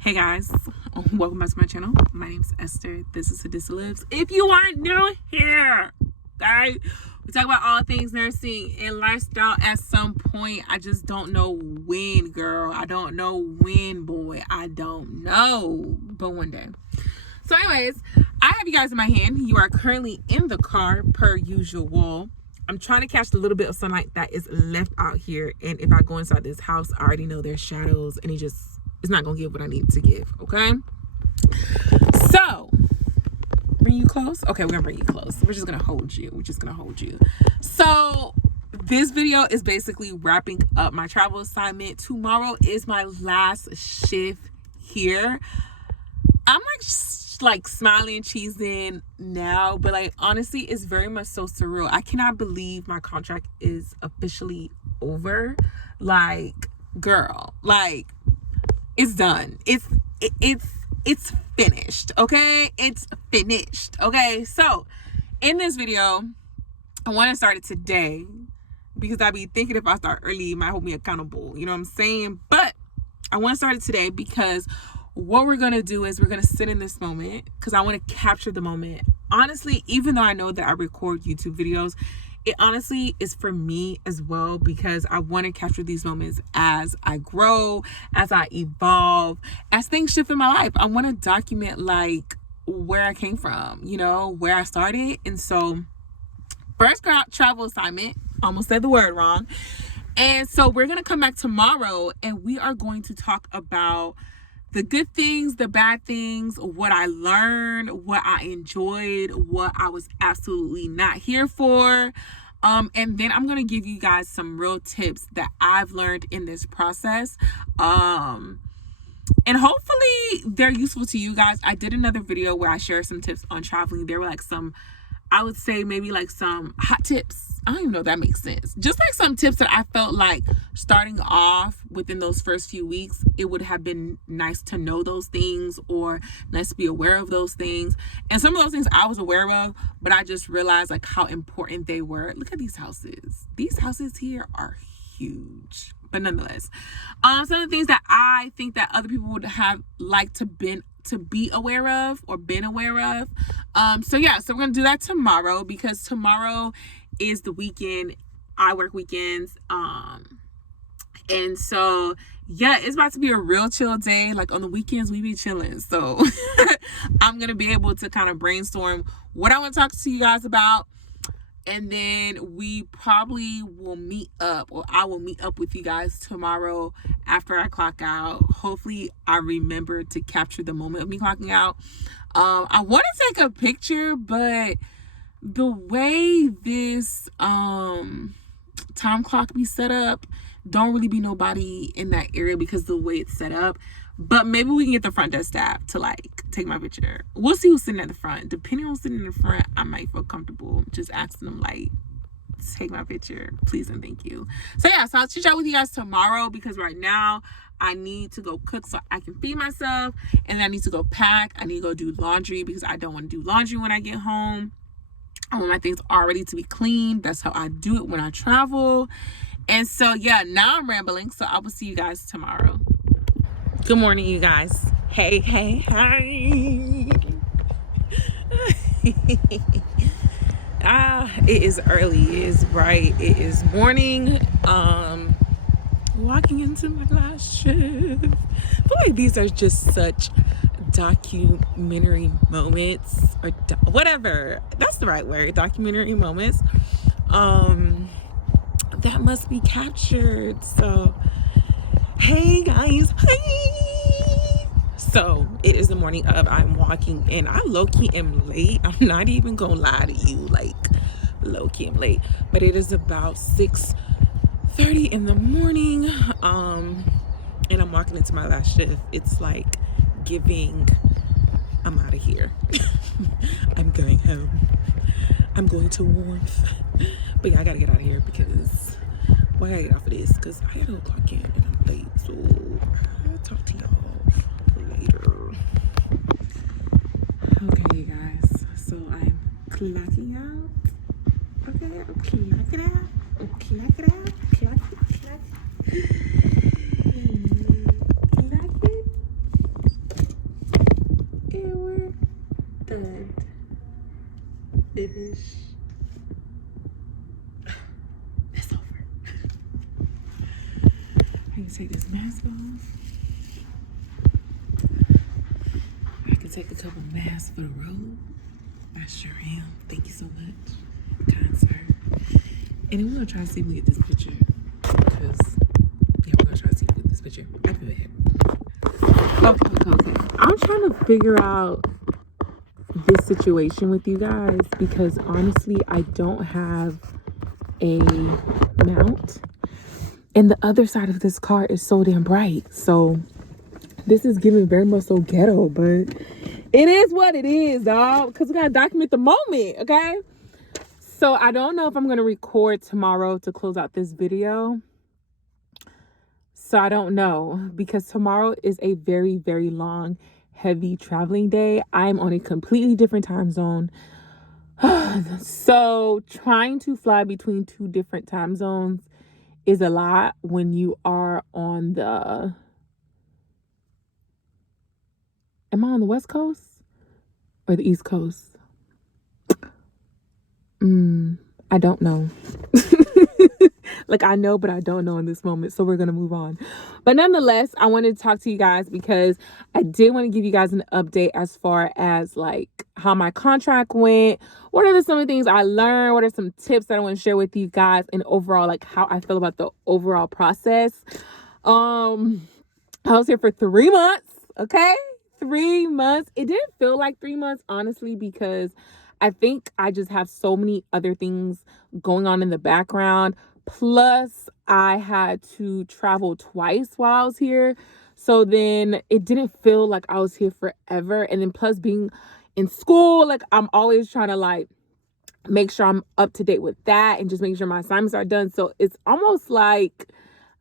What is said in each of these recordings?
Hey guys, welcome back to my channel. My name's Esther. This is hadassah.livess. If you are new here, alright, we talk about all things nursing and lifestyle at some point. I just don't know when, girl. I don't know when, boy. I don't know, but one day. So anyways, I have you guys in my hand. You are currently in the car per usual. I'm trying to catch the little bit of sunlight that is left out here, and if I go inside this house, I already know there's shadows, and it's not gonna give what I need to give. Okay, so bring you close. Okay, we're gonna bring you close. We're just gonna hold you. So this video is basically wrapping up my travel assignment. Tomorrow is my last shift here. I'm like smiling, cheesing now, but like honestly, it's very much so surreal. I cannot believe my contract is officially over. Like, girl, like, it's done. It's finished. Okay, it's finished. Okay, so in this video, I want to start it today because I be thinking if I start early, it might hold me accountable. You know what I'm saying? But I want to start it today because what we're going to do is we're going to sit in this moment because I want to capture the moment. Honestly, even though I know that I record YouTube videos, it honestly is for me as well because I want to capture these moments as I grow, as I evolve, as things shift in my life. I want to document like where I came from, you know, where I started. And so first travel assignment, almost said the word wrong. And so we're going to come back tomorrow and we are going to talk about the good things, the bad things, what I learned, what I enjoyed, what I was absolutely not here for. And then I'm going to give you guys some real tips that I've learned in this process. And hopefully they're useful to you guys. I did another video where I shared some tips on traveling. There were like some, I would say maybe like some hot tips. I don't even know if that makes sense. Just like some tips that I felt like starting off within those first few weeks, it would have been nice to know those things or nice to be aware of those things. And some of those things I was aware of, but I just realized like how important they were. Look at these houses. These houses here are huge. But nonetheless, some of the things that I think that other people would have liked to be aware of or been aware of. So we're gonna do that tomorrow because tomorrow is the weekend. I work weekends. And so yeah, it's about to be a real chill day. Like on the weekends we be chilling. So I'm gonna be able to kind of brainstorm what I want to talk to you guys about. And then we probably will meet up, or I will meet up with you guys tomorrow after I clock out. Hopefully I remember to capture the moment of me clocking out. I want to take a picture, but the way this time clock be set up, don't really be nobody in that area because the way it's set up. But maybe we can get the front desk staff to like take my picture. We'll see who's sitting at the front. Depending on who's sitting in the front, I might feel comfortable just asking them like, take my picture, please and thank you. So yeah, so I'll chit chat with you guys tomorrow because right now I need to go cook so I can feed myself, and then I need to go pack. I need to go do laundry because I don't want to do laundry when I get home. I want my things already to be clean. That's how I do it when I travel. And so yeah, now I'm rambling, so I will see you guys tomorrow. Good morning, you guys. Hey. It is early, it is bright, it is morning. Walking into my last shift. I feel like these are just such documentary moments, or whatever. That's the right word, documentary moments. That must be captured. So hey guys, hey. So it is the morning of, I'm walking and I low-key am late. I'm not even gonna lie to you, like low-key I'm late, but it is about 6:30 in the morning, and I'm walking into my last shift. It's like giving, I'm out of here. I'm going home. I'm going to warmth. But yeah, I gotta get out of here because I gotta get off of this because I gotta go clock in and I'm late. So I'll talk to y'all later. Okay, you guys. So I'm clocking out. Okay, I'm clocking out. I'm clocking out. Clock it. done. Finish. It's over. I can take this mask off. I can take a couple masks for the road. I sure am. Thank you so much, kind sir. And then we're gonna try to see if we get this picture. Because, yeah, we're gonna try to see if we get this picture. I feel bad. Okay. I'm trying to figure out this situation with you guys because honestly, I don't have a mount. And the other side of this car is so damn bright. So this is giving very much so ghetto, but it is what it is, dog. Because we gotta document the moment, okay? So I don't know if I'm gonna record tomorrow to close out this video. So I don't know because tomorrow is a very, very long, heavy traveling day. I'm on a completely different time zone. So trying to fly between two different time zones is a lot when you are on the... Am I on the West Coast or the East Coast? I don't know. Like, I know, but I don't know in this moment. So we're going to move on. But nonetheless, I wanted to talk to you guys because I did want to give you guys an update as far as like how my contract went. What are some of the things I learned? What are some tips that I want to share with you guys? And overall, like how I feel about the overall process. I was here for 3 months. Okay. 3 months. It didn't feel like 3 months, honestly, because I think I just have so many other things going on in the background. Plus, I had to travel twice while I was here. So then it didn't feel like I was here forever. And then plus being in school, like I'm always trying to like make sure I'm up to date with that and just make sure my assignments are done. So it's almost like,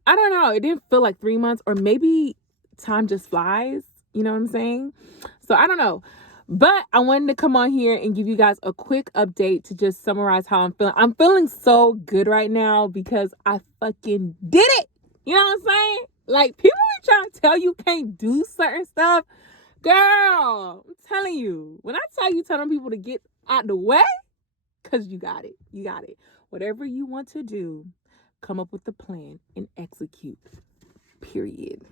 I don't know, it didn't feel like 3 months, or maybe time just flies. You know what I'm saying? So I don't know. But I wanted to come on here and give you guys a quick update to just summarize how I'm feeling. I'm feeling so good right now because I fucking did it. You know what I'm saying? Like, people are trying to tell you can't do certain stuff. Girl, I'm telling you. When I tell you, telling people to get out the way, because you got it. You got it. Whatever you want to do, come up with a plan and execute. Period.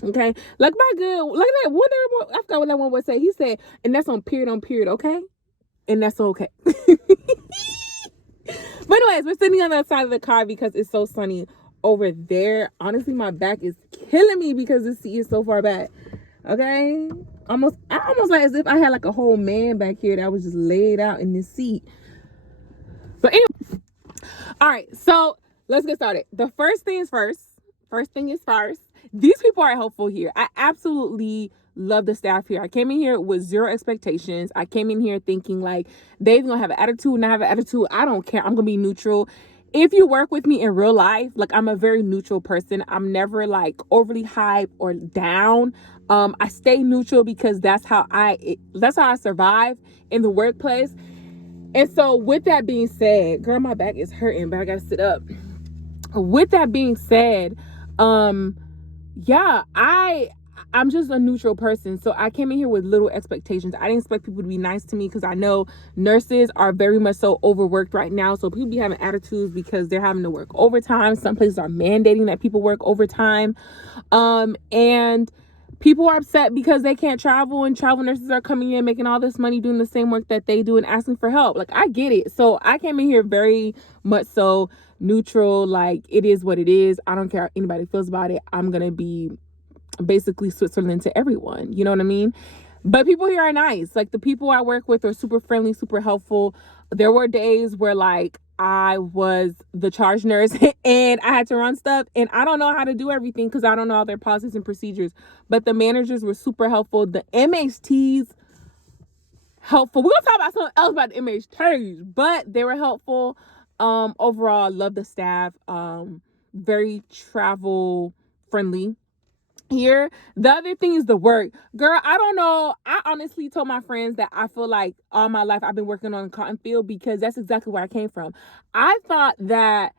Okay, like my good, look at that. I forgot what that one would say. He said, and that's on period, okay? And that's okay. But anyways, we're sitting on the other side of the car because it's so sunny over there. Honestly, my back is killing me because the seat is so far back. Okay, I almost like as if I had like a whole man back here that was just laid out in this seat. But anyway, all right, so let's get started. The first thing is first. These people are helpful here. I absolutely love the staff here. I came in here with zero expectations. I came in here thinking like they're gonna have an attitude, not have an attitude. I don't care. I'm gonna be neutral. If you work with me in real life, like I'm a very neutral person. I'm never like overly hype or down. I stay neutral because that's how I survive in the workplace. And so with that being said, girl, my back is hurting, but I gotta sit up. With that being said, yeah, I'm just a neutral person. So I came in here with little expectations. I didn't expect people to be nice to me because I know nurses are very much so overworked right now. So people be having attitudes because they're having to work overtime. Some places are mandating that people work overtime. And people are upset because they can't travel, and travel nurses are coming in making all this money doing the same work that they do and asking for help. Like, I get it. So I came in here very much so neutral. Like, it is what it is. I don't care how anybody feels about it. I'm gonna be basically Switzerland to everyone. You know what I mean? But people here are nice. Like, the people I work with are super friendly, super helpful. There were days where like I was the charge nurse and I had to run stuff, and I don't know how to do everything because I don't know all their policies and procedures. But the managers were super helpful. The MHTs, helpful. We're gonna talk about something else about the MHTs, but they were helpful. Overall, I love the staff. Very travel friendly here. The other thing is the work. Girl, I don't know. I honestly told my friends that I feel like all my life I've been working on a cotton field because that's exactly where I came from. I thought that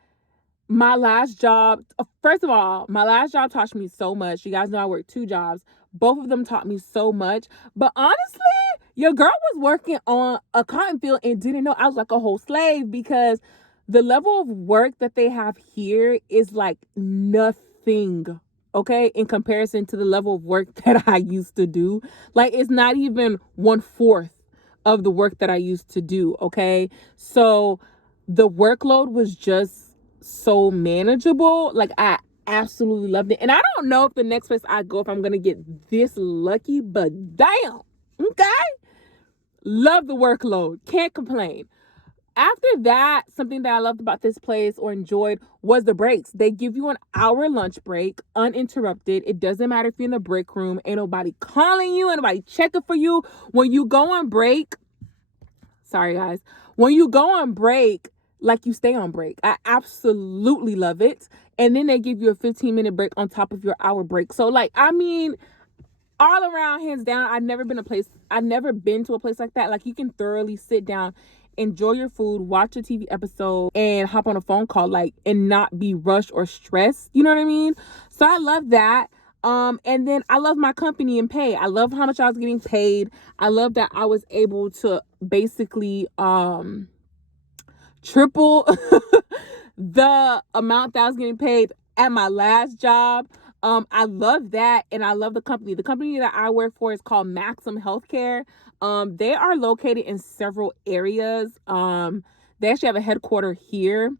my last job, first of all, my last job taught me so much. You guys know I worked 2 jobs. Both of them taught me so much. But honestly, Your girl was working on a cotton field and didn't know I was like a whole slave, because the level of work that they have here is like nothing, okay, in comparison to the level of work that I used to do. Like, it's not even 1/4 of the work that I used to do, okay? So the workload was just so manageable. Like, I absolutely loved it. And I don't know if the next place I go, if I'm gonna get this lucky, but damn, okay, love the workload, can't complain. After that, something that I loved about this place or enjoyed was the breaks. They give you an hour lunch break, uninterrupted. It doesn't matter if you're in the break room. Ain't nobody calling you, ain't nobody checking for you. When you go on break, sorry guys, when you go on break, like, you stay on break. I absolutely love it. And then they give you a 15-minute break on top of your hour break. So, like, I mean, all around, hands down, I've never been to a place like that. Like, you can thoroughly sit down, enjoy your food, watch a TV episode, and hop on a phone call, like, and not be rushed or stressed. You know what I mean? So I love that. And then I love my company and pay. I love how much I was getting paid. I love that I was able to basically triple the amount that I was getting paid at my last job. I love that, and I love the company. The company that I work for is called Maxim Healthcare. They are located in several areas. They actually have a headquarter here,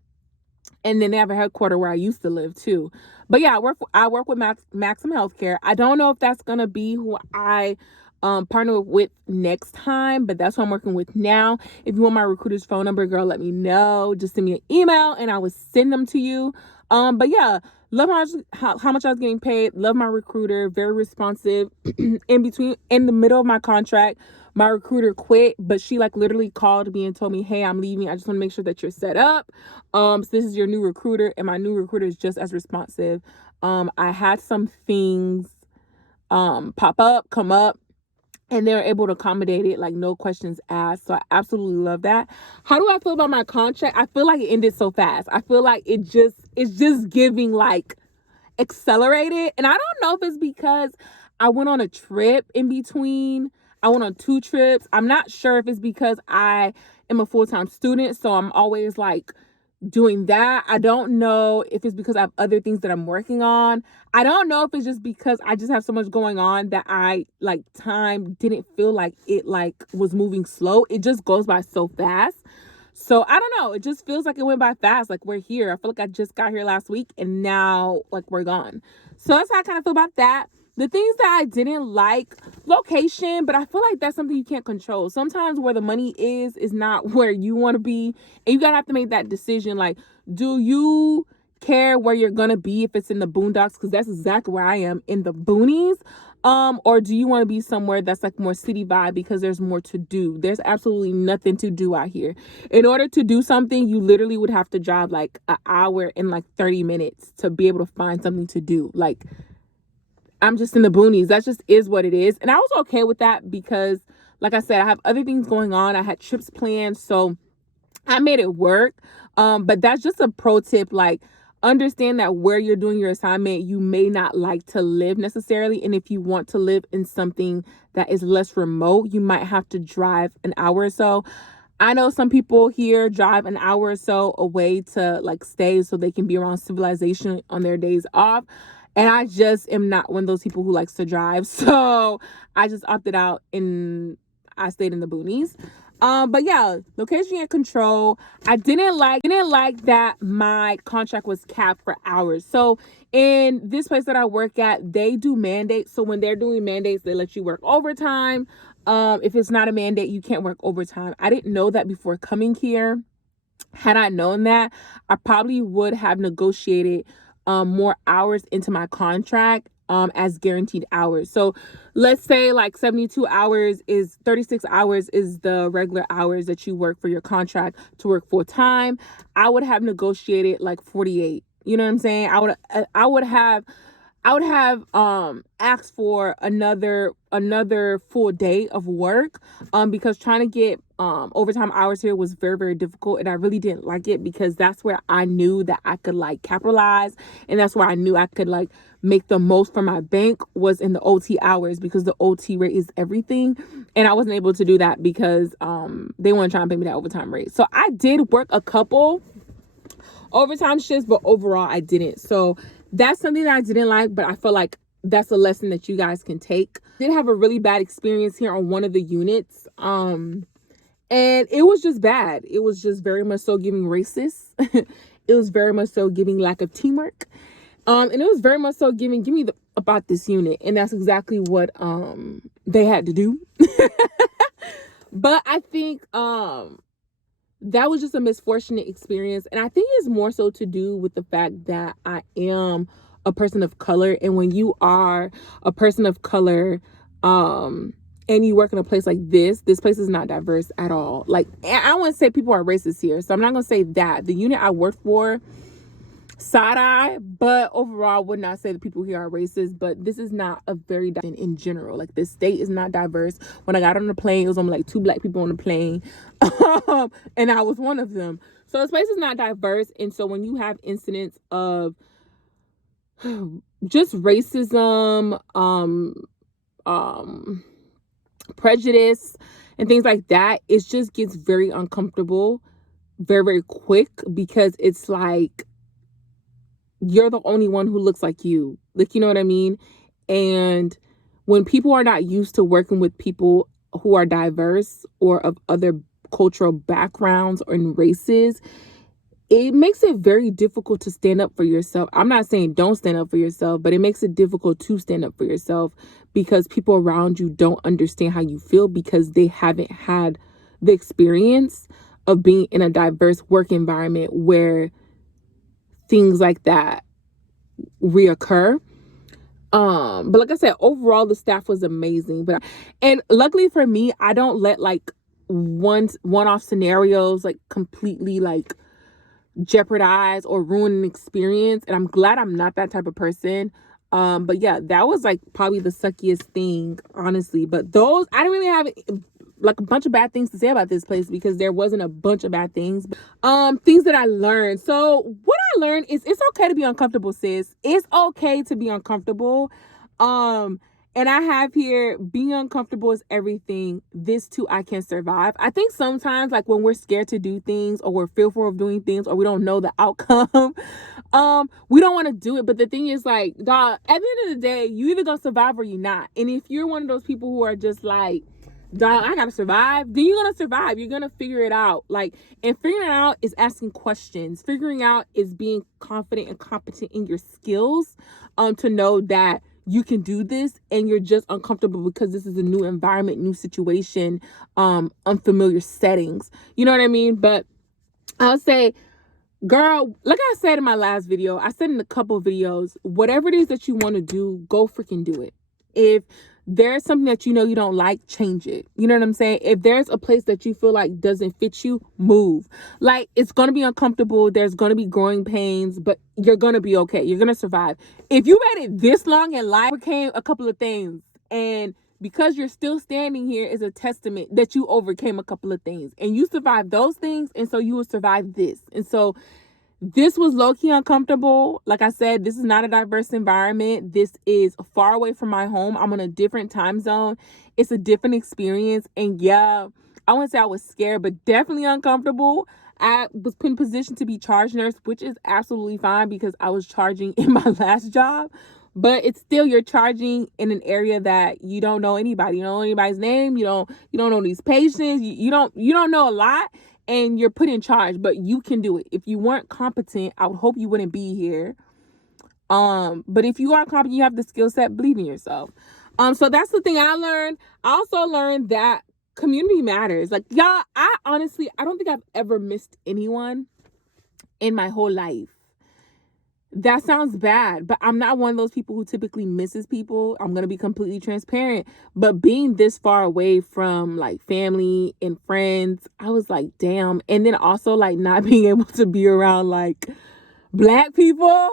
and then they have a headquarter where I used to live too. But yeah, I work with Maxim Healthcare. I don't know if that's gonna be who I partner with next time, but that's who I'm working with now. If you want my recruiter's phone number, girl, let me know. Just send me an email and I will send them to you. But yeah, love how much I was getting paid. Love my recruiter, very responsive. In the middle of my contract, my recruiter quit, but she like literally called me and told me, "Hey, I'm leaving. I just want to make sure that you're set up. So this is your new recruiter," and my new recruiter is just as responsive. I had some things come up, and they're able to accommodate it, like, no questions asked. So I absolutely love that. How do I feel about my contract? I feel like it ended so fast. I feel like it's just giving like accelerated. And I don't know if it's because I went on a trip in between. I went on 2 trips. I'm not sure if it's because I am a full-time student, so I'm always like doing that. I don't know if it's because I have other things that I'm working on. I don't know if it's just because I just have so much going on that I like time didn't feel like it like was moving slow. It just goes by so fast. So I don't know. It just feels like it went by fast. Like, we're here. I feel like I just got here last week and now like we're gone. So that's how I kind of feel about that. The things that I didn't like, location, but I feel like that's something you can't control. Sometimes where the money is not where you want to be. And you gotta have to make that decision. Like, do you care where you're gonna be if it's in the boondocks? Because that's exactly where I am, in the boonies. Or do you want to be somewhere that's like more city vibe because there's more to do? There's absolutely nothing to do out here. In order to do something, you literally would have to drive like an hour and like 30 minutes to be able to find something to do. Like, I'm just in the boonies. That just is what it is. And I was okay with that because, like I said, I have other things going on. I had trips planned, so I made it work. But that's just a pro tip. Like, understand that where you're doing your assignment, you may not like to live necessarily. And if you want to live in something that is less remote, you might have to drive an hour or so. I know some people here drive an hour or so away to like stay so they can be around civilization on their days off. And I just am not one of those people who likes to drive. So I just opted out and I stayed in the boonies. But yeah, location and control. I didn't like that my contract was capped for hours. So in this place that I work at, they do mandates. So when they're doing mandates, they let you work overtime. If it's not a mandate, you can't work overtime. I didn't know that before coming here. Had I known that, I probably would have negotiated more hours into my contract as guaranteed hours. So let's say like 36 hours is the regular hours that you work for your contract to work full time. I would have negotiated like 48. You know what I'm saying? I would have I would have asked for another full day of work, because trying to get overtime hours here was very, very difficult, and I really didn't like it, because that's where I knew that I could like capitalize, and that's where I knew I could like make the most for my bank, was in the OT hours, because the OT rate is everything, and I wasn't able to do that because they weren't trying to pay me that overtime rate. So I did work a couple overtime shifts, but overall I didn't. So that's something that I didn't like, but I feel like that's a lesson that you guys can take. I did have a really bad experience here on one of the units, and it was just bad. It was just very much so giving racist. It was very much so giving lack of teamwork, and it was very much so giving give me the about this unit, and that's exactly what they had to do. But I think that was just a misfortunate experience, and I think it's more so to do with the fact that I am a person of color, and when you are a person of color, and you work in a place like this place is not diverse at all. Like, I don't want to say people are racist here, so I'm not gonna say that. The unit I worked for, side eye, but overall I would not say the people here are racist. But this is not a very in general, like this state is not diverse. When I got on the plane, it was only like 2 black people on the plane, and I was one of them. So this place is not diverse, and so when you have incidents of just racism, prejudice, and things like that, it just gets very uncomfortable very, very quick, because it's like you're the only one who looks like you. Like, you know what I mean? And when people are not used to working with people who are diverse or of other cultural backgrounds or races, it makes it very difficult to stand up for yourself. I'm not saying don't stand up for yourself, but it makes it difficult to stand up for yourself, because people around you don't understand how you feel, because they haven't had the experience of being in a diverse work environment where things like that reoccur. But like I said, overall the staff was amazing. And luckily for me, I don't let like one-off scenarios like completely like jeopardize or ruin an experience, and I'm glad I'm not that type of person. But yeah, that was like probably the suckiest thing, honestly. But those, I didn't really have like a bunch of bad things to say about this place, because there wasn't a bunch of bad things. Things that I learned. So what I learned is it's okay to be uncomfortable, sis. It's okay to be uncomfortable. And I have here, being uncomfortable is everything. This too I can survive. I think sometimes, like when we're scared to do things, or we're fearful of doing things, or we don't know the outcome, we don't want to do it. But the thing is, like, dog, at the end of the day, you either gonna survive or you're not. And if you're one of those people who are just like, dog, I gotta survive, then you're gonna survive. You're gonna figure it out. Like, and figuring it out is asking questions. Figuring out is being confident and competent in your skills, to know that you can do this, and you're just uncomfortable because this is a new environment, new situation, unfamiliar settings. You know what I mean? But I'll say, girl, like I said in my last video, I said in a couple of videos, whatever it is that you want to do, go freaking do it. If there's something that you know you don't like, change it. You know what I'm saying? If there's a place that you feel like doesn't fit you, move. Like, it's going to be uncomfortable. There's going to be growing pains, but you're going to be okay. You're going to survive. If you made it this long in life, overcame a couple of things, and because you're still standing here is a testament that you overcame a couple of things, and you survived those things, and so you will survive this. And so this was low-key uncomfortable. Like I said, this is not a diverse environment. This is far away from my home. I'm on a different time zone. It's a different experience. And yeah, I wouldn't say I was scared, but definitely uncomfortable. I was put in position to be charge nurse, which is absolutely fine because I was charging in my last job. But it's still, you're charging in an area that you don't know anybody. You don't know anybody's name. You don't know these patients. You don't know a lot. And you're put in charge, but you can do it. If you weren't competent, I would hope you wouldn't be here. But if you are competent, you have the skill set, believe in yourself. So that's the thing I learned. I also learned that community matters. Like, y'all, I don't think I've ever missed anyone in my whole life. That sounds bad, but I'm not one of those people who typically misses people. I'm going to be completely transparent. But being this far away from like family and friends, I was like, damn. And then also like not being able to be around like black people.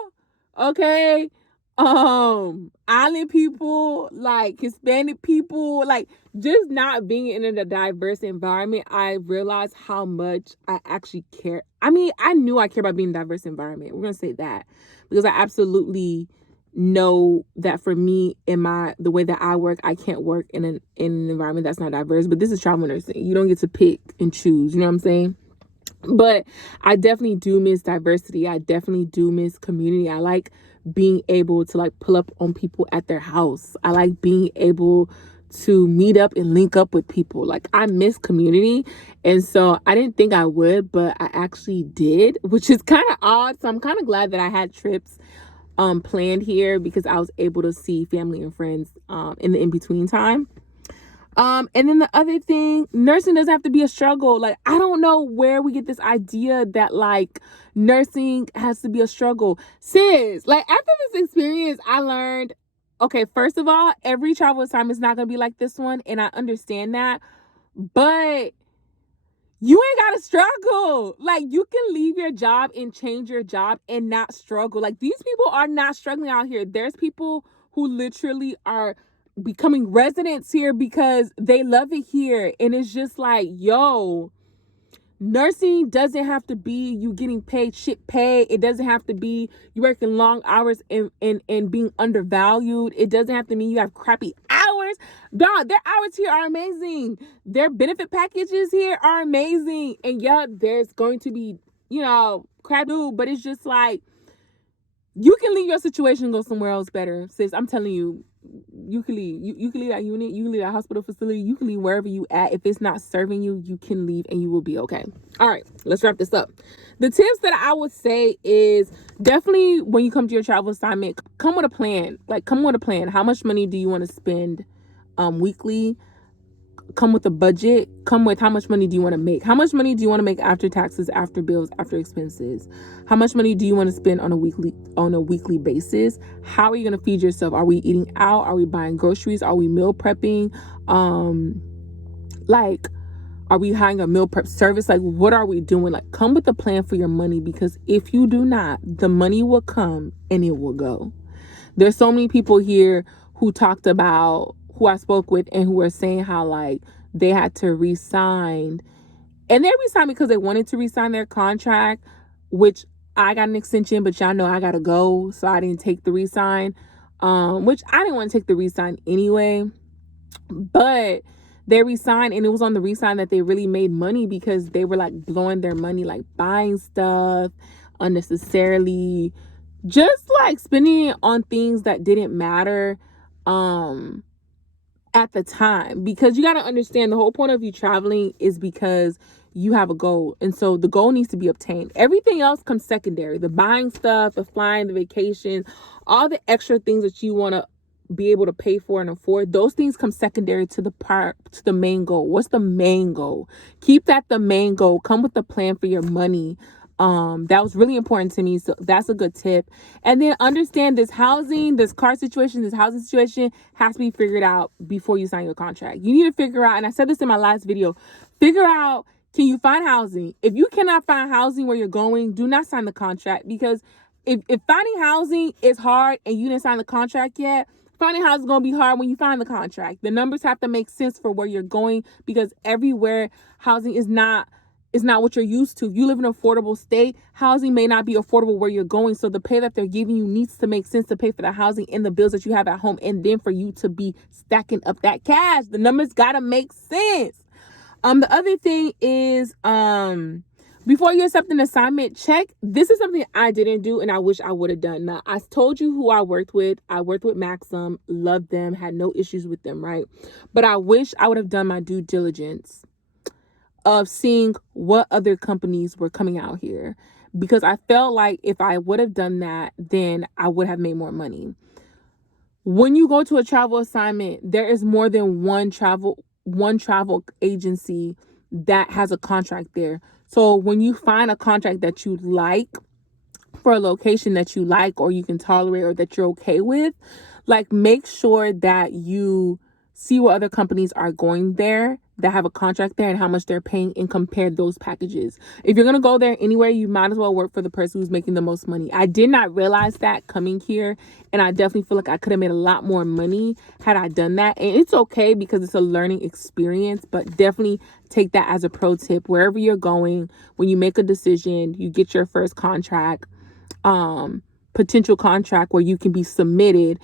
Okay. island people, like Hispanic people, like just not being in a diverse environment, I realized how much I actually care. I mean, I knew I care about being in a diverse environment. We're gonna say that because I absolutely know that for me in the way that I work, I can't work in an environment that's not diverse. But this is travel nursing. You don't get to pick and choose, you know what I'm saying? But I definitely do miss diversity. I definitely do miss community. I like being able to like pull up on people at their house. I like being able to meet up and link up with people. Like, I miss community. And so I didn't think I would, but I actually did, which is kind of odd. So I'm kind of glad that I had trips planned here because I was able to see family and friends in the in-between time. And then the other thing, nursing doesn't have to be a struggle. Like, I don't know where we get this idea that like nursing has to be a struggle. Sis, like after this experience, I learned, okay, first of all, every travel assignment is not going to be like this one. And I understand that, but you ain't gotta struggle. Like, you can leave your job and change your job and not struggle. Like, these people are not struggling out here. There's people who literally are becoming residents here because they love it here. And it's just like, yo, nursing doesn't have to be you getting paid shit pay. It doesn't have to be you working long hours and being undervalued. It doesn't have to mean you have crappy hours. Dog, their hours here are amazing. Their benefit packages here are amazing. And yeah, there's going to be, crap, but it's just like, you can leave your situation and go somewhere else better, sis. I'm telling you, you can leave. You can leave that unit. You can leave that hospital facility. You can leave wherever you at. If it's not serving you, you can leave and you will be okay. All right, let's wrap this up. The tips that I would say is definitely when you come to your travel assignment, come with a plan. Like, come with a plan. How much money do you want to spend weekly? Come with a budget. Come with how much money do you want to make? How much money do you want to make after taxes, after bills, after expenses? How much money do you want to spend on a weekly basis? How are you going to feed yourself? Are we eating out? Are we buying groceries? Are we meal prepping? Like, are we hiring a meal prep service? Like, what are we doing? Like, come with a plan for your money, because if you do not, the money will come and it will go. There's so many people here who I spoke with and who were saying how like they had to resign, and they resigned because they wanted to resign their contract, which I got an extension, but y'all know I gotta go, so I didn't take the resign, which I didn't want to take the resign anyway, but they resigned, and it was on the resign that they really made money because they were like blowing their money, like buying stuff unnecessarily, just like spending it on things that didn't matter at the time. Because you got to understand, the whole point of you traveling is because you have a goal, and so the goal needs to be obtained. Everything else comes secondary. The buying stuff, the flying, the vacation, all the extra things that you want to be able to pay for and afford, those things come secondary to the main goal. What's the main goal? Keep that the main goal. Come with a plan for your money. That was really important to me, so that's a good tip. And then understand this housing situation has to be figured out before you sign your contract. You need to figure out, and I said this in my last video, figure out, can you find housing? If you cannot find housing where you're going, do not sign the contract, because if finding housing is hard and you didn't sign the contract yet, finding housing is going to be hard when you find the contract. The numbers have to make sense for where you're going, because everywhere housing is not what you're used to. If you live in an affordable state, housing may not be affordable where you're going. So the pay that they're giving you needs to make sense to pay for the housing and the bills that you have at home, and then for you to be stacking up that cash. The numbers got to make sense. The other thing is, before you accept an assignment, check. This is something I didn't do and I wish I would have done. Now, I told you who I worked with. I worked with Maxim, loved them, had no issues with them, right? But I wish I would have done my due diligence of seeing what other companies were coming out here, because I felt like if I would have done that, then I would have made more money. When you go to a travel assignment, there is more than one travel agency that has a contract there. So when you find a contract that you like for a location that you like or you can tolerate or that you're okay with, like, make sure that you see what other companies are going there that have a contract there and how much they're paying, and compare those packages. If you're going to go there anyway, you might as well work for the person who's making the most money. I did not realize that coming here, and I definitely feel like I could have made a lot more money had I done that. And it's okay because it's a learning experience, but definitely take that as a pro tip. Wherever you're going, when you make a decision, you get your first contract, potential contract where you can be submitted,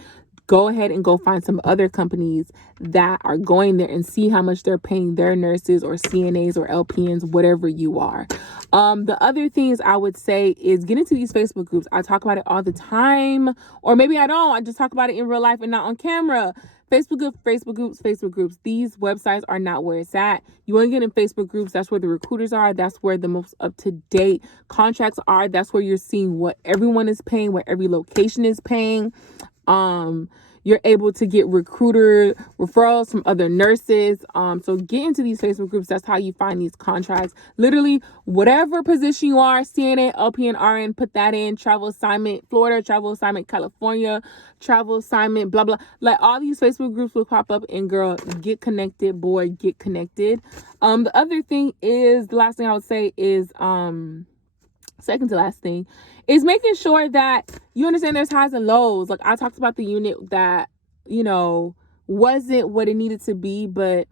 go ahead and go find some other companies that are going there and see how much they're paying their nurses or CNAs or LPNs, whatever you are. The other things I would say is get into these Facebook groups. I talk about it all the time, or maybe I don't. I just talk about it in real life and not on camera. Facebook groups. These websites are not where it's at. You want to get in Facebook groups. That's where the recruiters are. That's where the most up-to-date contracts are. That's where you're seeing what everyone is paying, what every location is paying. You're able to get recruiter referrals from other nurses. So get into these Facebook groups. That's how you find these contracts. Literally, whatever position you are, CNA, LPN, RN, put that in. Travel assignment, Florida, travel assignment, California, travel assignment, blah, blah. Like, all these Facebook groups will pop up, and girl, get connected, boy, get connected. The other thing is, the last thing I would say is, second to last thing is making sure that you understand there's highs and lows. Like, I talked about the unit that, wasn't what it needed to be, but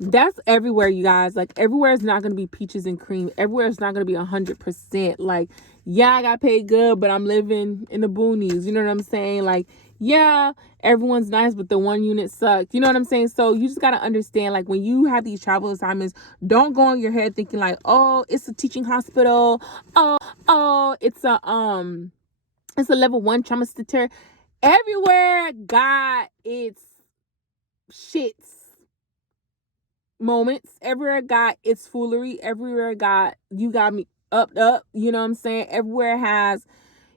that's everywhere, you guys. Like, everywhere is not going to be peaches and cream. Everywhere is not going to be 100%. Like, yeah, I got paid good, but I'm living in the boonies. You know what I'm saying? Like, yeah, everyone's nice, but the one unit sucked. You know what I'm saying? So you just got to understand, like, when you have these travel assignments, don't go in your head thinking like, oh, it's a teaching hospital. Oh, it's a level 1 trauma center. Everywhere got its shits moments. Everywhere got its foolery. Everywhere got, you got me up. You know what I'm saying? Everywhere has,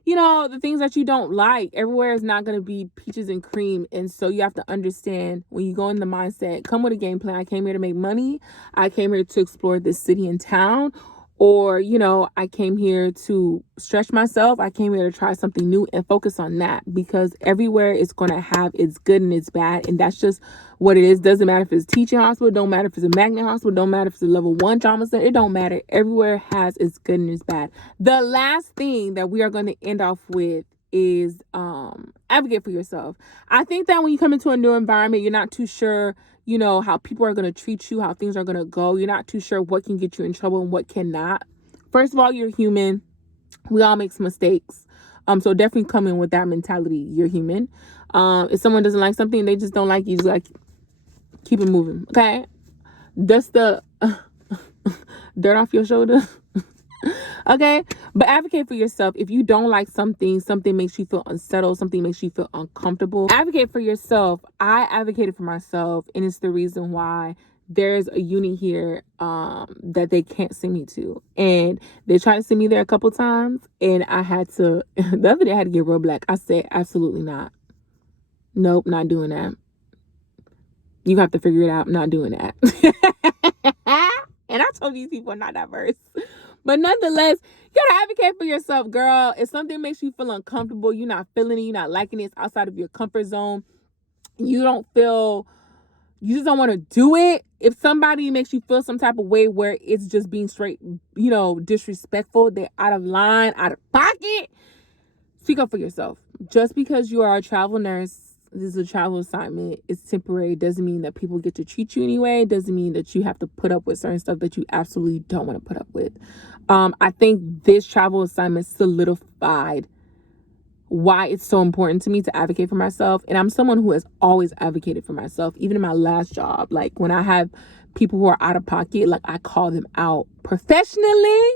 the things that you don't like. Everywhere is not going to be peaches and cream. And so you have to understand, when you go in the mindset, come with a game plan. I came here to make money. I came here to explore this city and town. Or, I came here to stretch myself. I came here to try something new and focus on that, because everywhere is going to have its good and its bad. And that's just what it is. Doesn't matter if it's a teaching hospital. Don't matter if it's a magnet hospital. Don't matter if it's a level 1 trauma center. It don't matter. Everywhere has its good and its bad. The last thing that we are going to end off with is advocate for yourself. I think that when you come into a new environment, you're not too sure how people are going to treat you, how things are going to go. You're not too sure what can get you in trouble and what cannot. First of all, you're human. We all make some mistakes. So definitely come in with that mentality. You're human. If someone doesn't like something, they just don't like you, just like, keep it moving. Okay? Dust the dirt off your shoulder. Okay? But advocate for yourself. If you don't like something makes you feel unsettled, something makes you feel uncomfortable, advocate for yourself. I advocated for myself, and it's the reason why there's a unit here that they can't send me to. And they tried to send me there a couple times, and I had to, the other day I had to get real black. I said, absolutely not. Nope, not doing that. You have to figure it out. I'm not doing that. And I told these people I'm not diverse. But nonetheless, you gotta advocate for yourself, girl. If something makes you feel uncomfortable, you're not feeling it, you're not liking it, it's outside of your comfort zone, you just don't want to do it. If somebody makes you feel some type of way where it's just being straight, disrespectful, they're out of line, out of pocket, speak up for yourself. Just because you are a travel nurse, this is a travel assignment, it's temporary, doesn't mean that people get to treat you anyway, doesn't mean that you have to put up with certain stuff that you absolutely don't want to put up with. I think this travel assignment solidified why it's so important to me to advocate for myself. And I'm someone who has always advocated for myself, even in my last job. Like, when I have people who are out of pocket, like, I call them out professionally,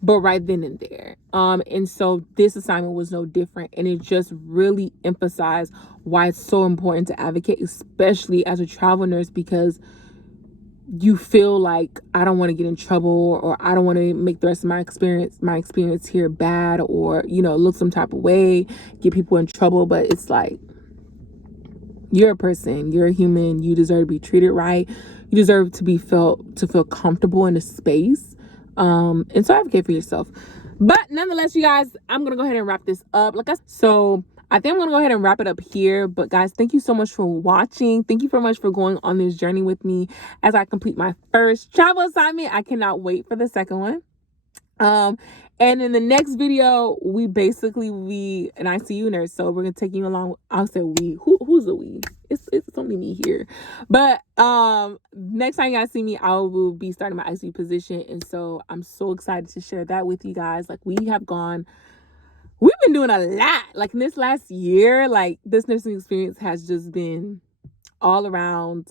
but right then and there. And so this assignment was no different, and it just really emphasized why it's so important to advocate, especially as a travel nurse, because you feel like, I don't want to get in trouble, or I don't want to make the rest of my experience here bad, or look some type of way, get people in trouble. But it's like, you're a person, you're a human, you deserve to be treated right, you deserve to feel comfortable in a space. And so advocate for yourself. But nonetheless, you guys, I'm gonna go ahead and wrap this up. So I think I'm going to go ahead and wrap it up here. But guys, thank you so much for watching. Thank you so much for going on this journey with me as I complete my first travel assignment. I cannot wait for the second one. And in the next video, we an ICU nurse. So we're gonna take you along. I'll say we. Who's a we? It's only me here. But next time you guys see me, I will be starting my ICU position, and so I'm so excited to share that with you guys. Like we've been doing a lot. Like in this last year, like this nursing experience has just been all around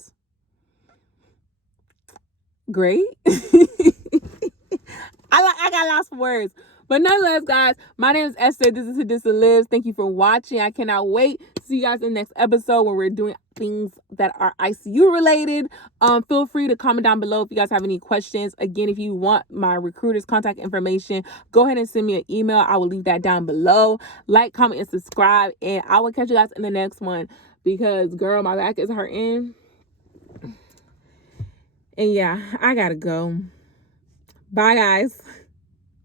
great. I got lots of words. But nonetheless, guys, my name is Esther. This is Hadassah Lives. Thank you for watching. I cannot wait to see you guys in the next episode when we're doing things that are ICU related. Feel free to comment down below if you guys have any questions. Again, if you want my recruiter's contact information, go ahead and send me an email. I will leave that down below. Like, comment, and subscribe. And I will catch you guys in the next one because, girl, my back is hurting. And yeah, I gotta go. Bye, guys.